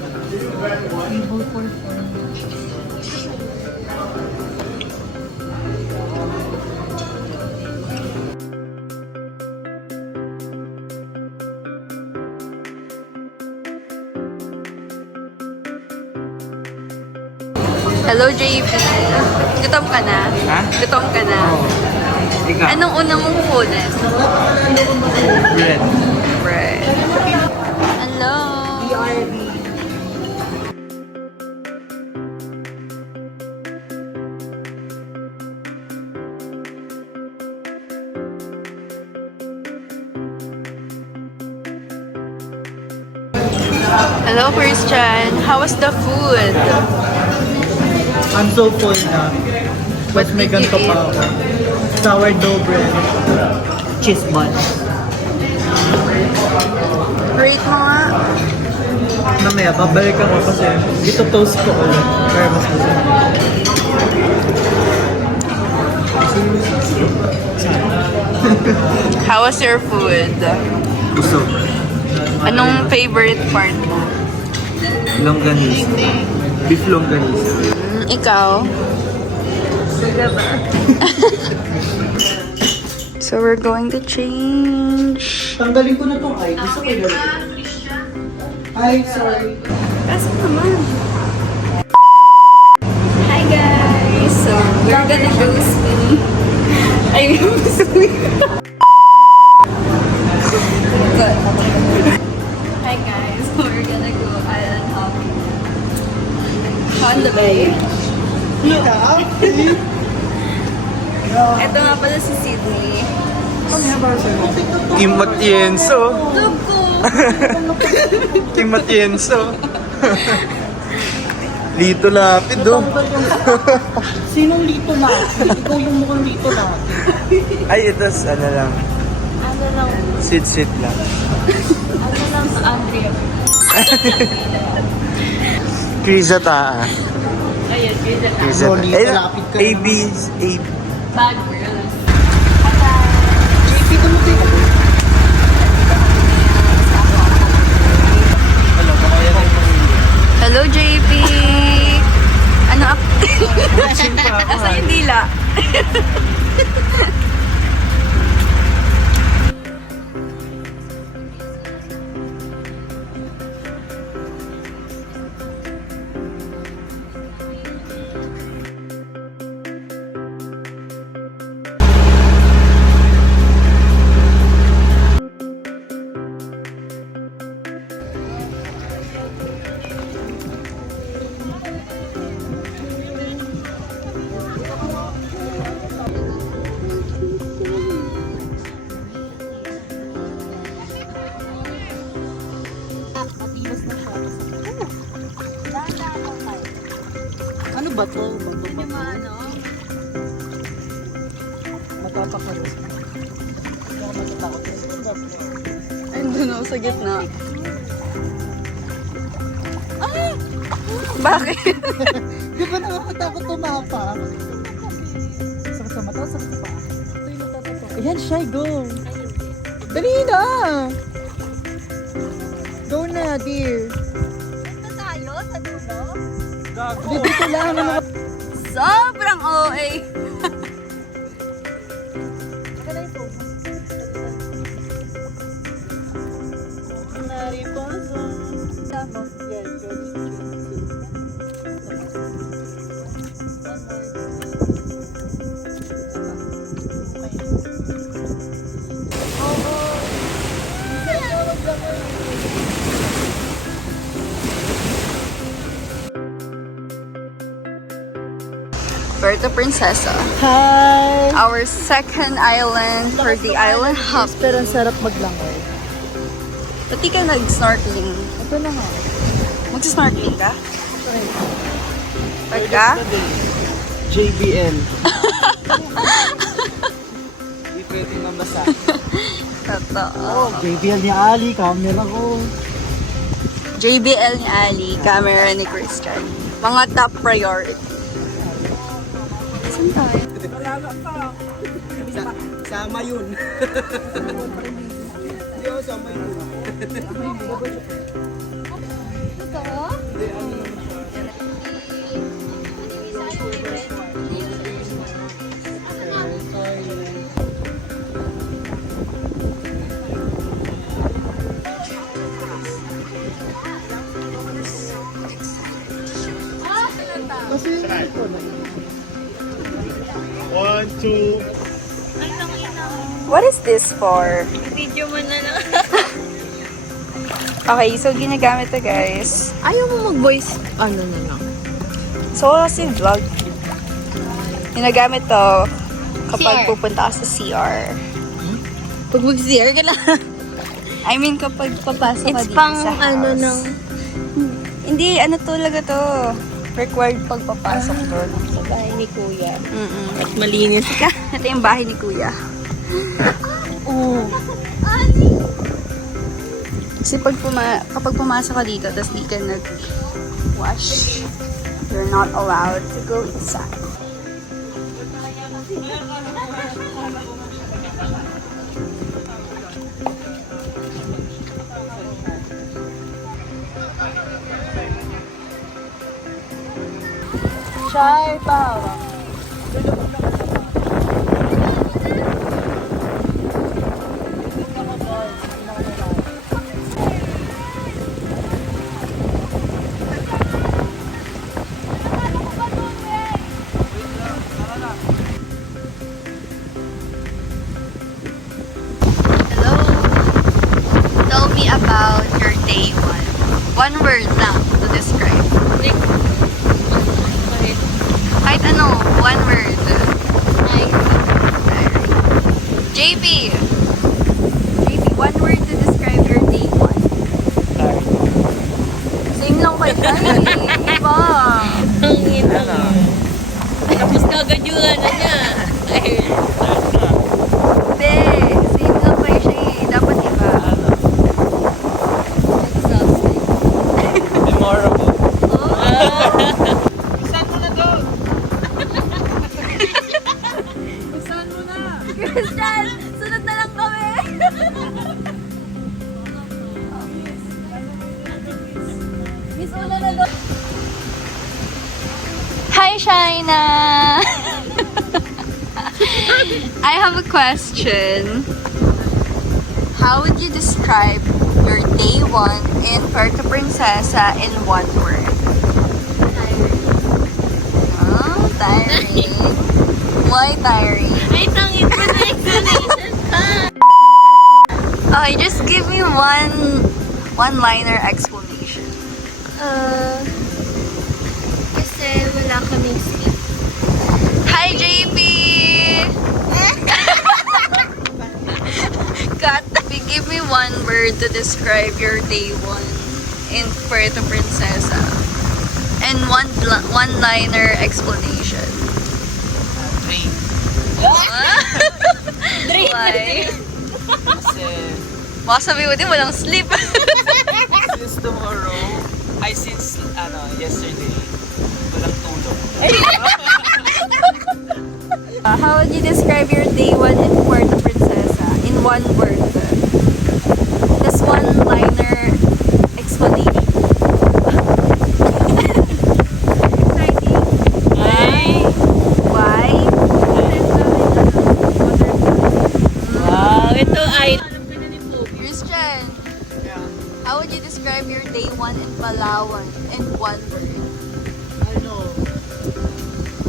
Table for four. Hello, JP. Gutom ka na? Ha? Gutom ka na? Ikaw. Anong unang mong kunin? Bread. Bread. Hello. Hello, Christian. How was the food? I'm so full na. What But may did you ganito pa ako. Sourdough bread. Cheese buns. Rate mo nga. Mamaya, babalik ako kasi ito toast ko ulit. Kaya mas masarap. How was your food? Busog. Anong favorite part mo? Longganisa. Beef longganisa. Ikaw? So we're going to change. Tanggalin ko na itong ID. Sa ko Hi, sorry. Pasok naman. Hi guys! So we're gonna go swim. Ay, swim. Hi guys! So we're gonna go island hopping on the bay. Ito nga pala si Sydney. Kim Matienzo. Love ko! Kim Matienzo. Lito lapid oh. Sinong dito na? Ikaw yung mukhang dito na. Ay, ito ano lang. Ano lang? Sit lang. Ano lang sa Andrea? Krisa taa. Ayan, Krisa. Krisa taa. Lito, lapid ka AB. AB. Bad girls. JP, tumutin ka. Hello, JP! Ano up? Matching pa ako. Asa yung dila? Ano ba to? Bato ba to? Ano? Matapakaros. Hindi ako matatakot. Andun ako sa gitna. Bakit? Di ba nakakatakot tumapa? Sakit sa mata, sakit sa paa. Ito yung natatato. Ayan, Shy, go! Dali na! Go na, dear! Ito tayo sa dulo? Gago! Dito lang na mga... Sobrang OA! Mariposa. Yan, Puerto Princesa. Hi! Our second island for the island hop. Pero ang sarap maglangoy. Pati ka nag-snorkeling. Ito na nga. Mag-snorkeling ka? Pagka? JBL. Hindi pwede mamasa. Totoo. JBL ni Ali, camera ko. JBL ni Ali, camera ni Christian. Mga top priority. Saan tayo? Sama yun. Hindi ako sama yun. Totoo? Kasi yun ito na. 1, 2. What is this for? Video mo na lang. Okay, so ginagamit to guys. Ayaw mo mag-voice, ano na lang. So, kasi vlog. Ginagamit to kapag CR. pupunta ka sa CR. Pag mag-CR ka lang. I mean, kapag papasok ka It's dito pang sa house. ano ng... Hindi, ano talaga to. Required pag papasok to. Sa bahay ni Kuya. Mm-mm. At malinis ka. Ito yung bahay ni Kuya. Oo. Kasi kapag pumasok ka dito, tapos di ka nag-wash, you're not allowed to go inside. Chai power. Hello? Tell me about your day one. One word lang to describe. Kahit ano, one word. JP! JP, one word to describe your day one. Same lang kayo tayo eh. Iba. Ang ina. Tapos na agad yung ano niya. Ay, Hindi. Same lang kayo siya eh. Dapat iba. exhausting. Memorable. Christian! Sunod na lang kami! Miss Una na doon. Hi, Shaina! I have a question. How would you describe your day one in Puerto Princesa in one word? Oh, tiring. Why tiring? Ay, tangin mo na explanation ka. Okay, just give me one-liner explanation. Kasi wala kaming sleep. Hi, JP! Cut. Give me one word to describe your day one in Puerto Princesa. And one-liner explanation. Dream. Why? Kasi Baka sabi mo din, walang sleep. since tomorrow, since yesterday, walang tulog. How would you describe your day one in Puerto Princesa in one word? Just one-liner explanation. Exciting. Ay. Why? Wow, ito ay... Christian, how would you describe your day one in Palawan in one word? Ano?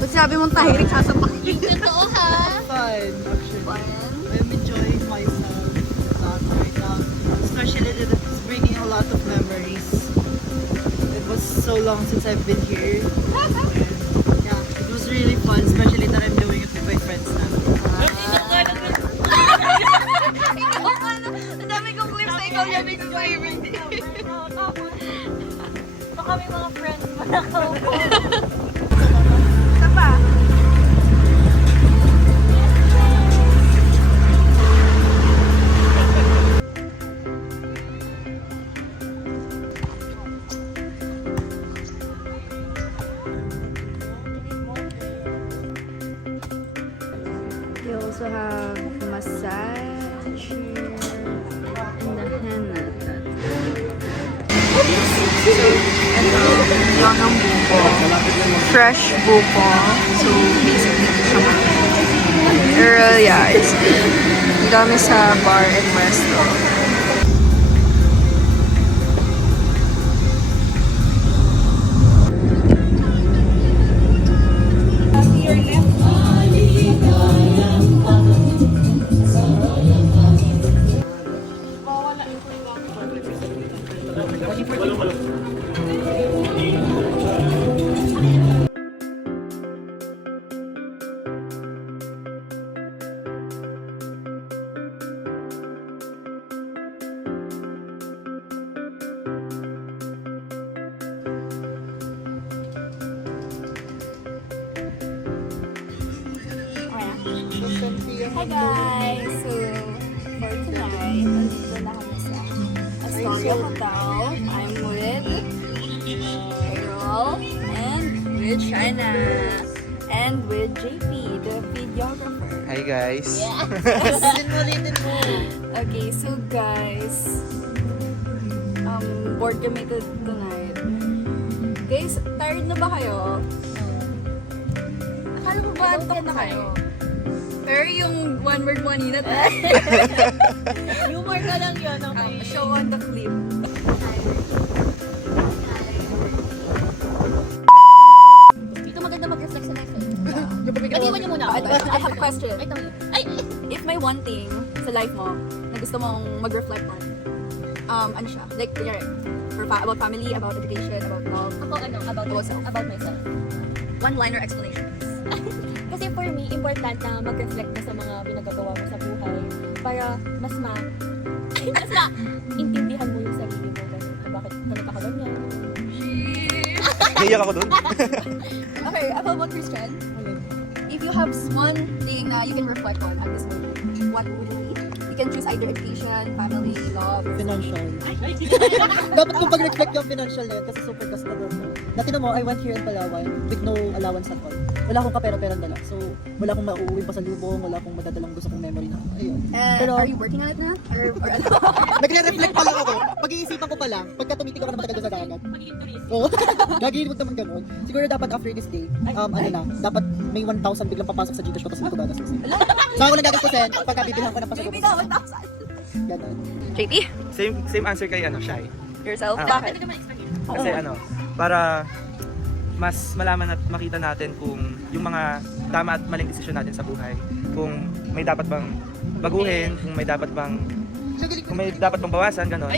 Ba't sabi mong tahirik sasapak yun? Totoo ha? Fun, actually. Fun? I'm enjoying myself a lot right now. Especially that it's bringing a lot of memories. It was so long since I've been here. And yeah, it was really fun, especially that I'm doing it with my friends now. Ang dami kong clips na ikaw yan nagsasabi. Ito kami mga friends mo na kaupo. Isa pa. They also have massage here and the henna tattoo. So, ito, lang ng buko. Fresh buko. So, basically, ito siya mga. Pero, yeah, it's ang dami sa bar and resto. Hi guys! So, for tonight, nandito na kami sa Astoria Hotel. I'm with Carol and with Shana and with JP, the videographer. Hi guys. Ulitin mo. Okay, so guys, board kami tonight. Guys, tired na ba kayo? Akala ko ba antok na kayo? Pero yung one word mo kanina, Humor ka lang yun, okay? show on the clip. Dito maganda mag-reflect sa life. Pag-iwan niyo muna. I have a question. Ay! If may one thing sa life mo na gusto mong mag-reflect on, ano siya? Like, about family, about education, about love, Ako about myself. About myself. One-liner explanation. Kasi for me, important na mag-reflect ka sa mga binagagawa mo sa buhay para mas intindihan mo yung sarili mo. Ganun. Kung bakit ganun ka ganyan. Naiyak ako dun. Okay, about what Christian? If you have one thing na you can reflect on at this moment, what would it be? You can choose either education, family, love, or Financial. Dapat kung pag-reflect yung financial na yun kasi super customer mo. Dati na mo, I went here in Palawan with no allowance at all. Wala akong kapera-pera dala. So, wala akong mauuwi pa sa lubong, wala akong madadalang gusto kong memory na. Ayun. Pero, are you working on it na? Or ano? nagre-reflect pa lang ako. Pag-iisipan ko pa lang, pagka tumitig ako na matagal sa dagat. Magiging turist. Oo. Gagawin mo naman ganun. Siguro dapat after this day, dapat may 1,000 biglang papasok sa Gcash ko tapos hindi ko gagastusin. Saan ako nang gagastusin pagka bibilhan ko ng Maybe pasagot. ka 1,000. Ganun. JP? Same answer kay Shy. Yourself? Ah. Bakit? Kasi para mas malaman at makita natin kung yung mga tama at maling desisyon natin sa buhay. Kung may dapat bang baguhin, kung may dapat bang bawasan, gano'n.